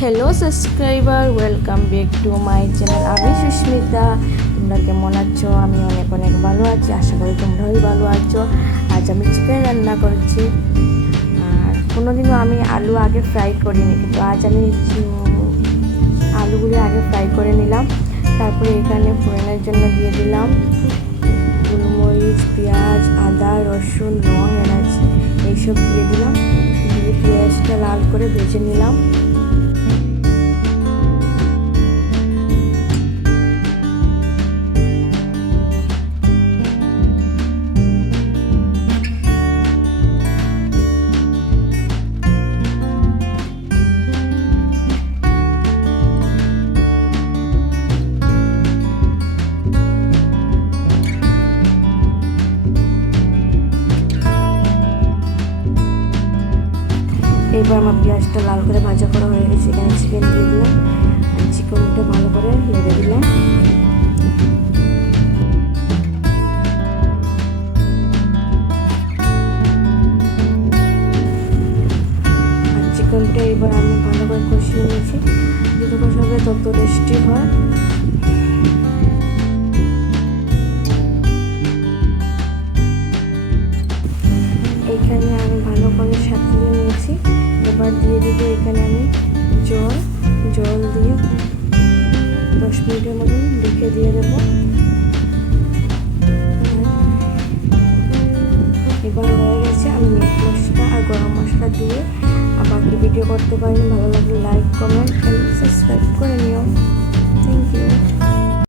Hello subscriber, welcome back to my channel. আমি সুস্মিতা। তোমরা কেমন আছো? আমি অনেক অনেক ভালো আছি, আশা করি তোমরাই ভালো আছো। আজ আমি চিকেন রান্না করছি। আর কোনোদিনও আমি আলু আগে ফ্রাই করিনি, কিন্তু আজ আমি আলুগুলি আগে ফ্রাই করে নিলাম। তারপরে এখানে ফোড়নের জন্য দিয়ে দিলাম গোলমরিচ, পেঁয়াজ, আদা, রসুন, লং, এলাচ এইসব দিয়ে দিলাম। দিয়ে পেঁয়াজটা লাল করে ভেজে নিলাম। এবার আমার পেঁয়াজটা লাল করে ভাজা করা হয়ে গেছে। এখানে চিকেন দিয়ে দিলাম, চিকেনটা ভালো করে নেড়ে দিলাম। আর চিকেনটা এবার আমি ভালো করে কষিয়ে নিয়েছি, যত কষাবে তত টেস্টি হয়। এখানে আমি ভালো করে সাজিয়ে নিয়েছি। এবার দিয়ে দিব এখানে আমি জল দিয়ে 10 মিনিটের মতন ঢেকে দিয়ে দেব। এবার হয়ে গেছে। আমি মিট মশলা আর গরম মশলা দিয়ে বাকি ভিডিও করতে পারি। ভালো লাগলে লাইক, কমেন্ট এন্ড সাবস্ক্রাইব করে নিও। Thank you.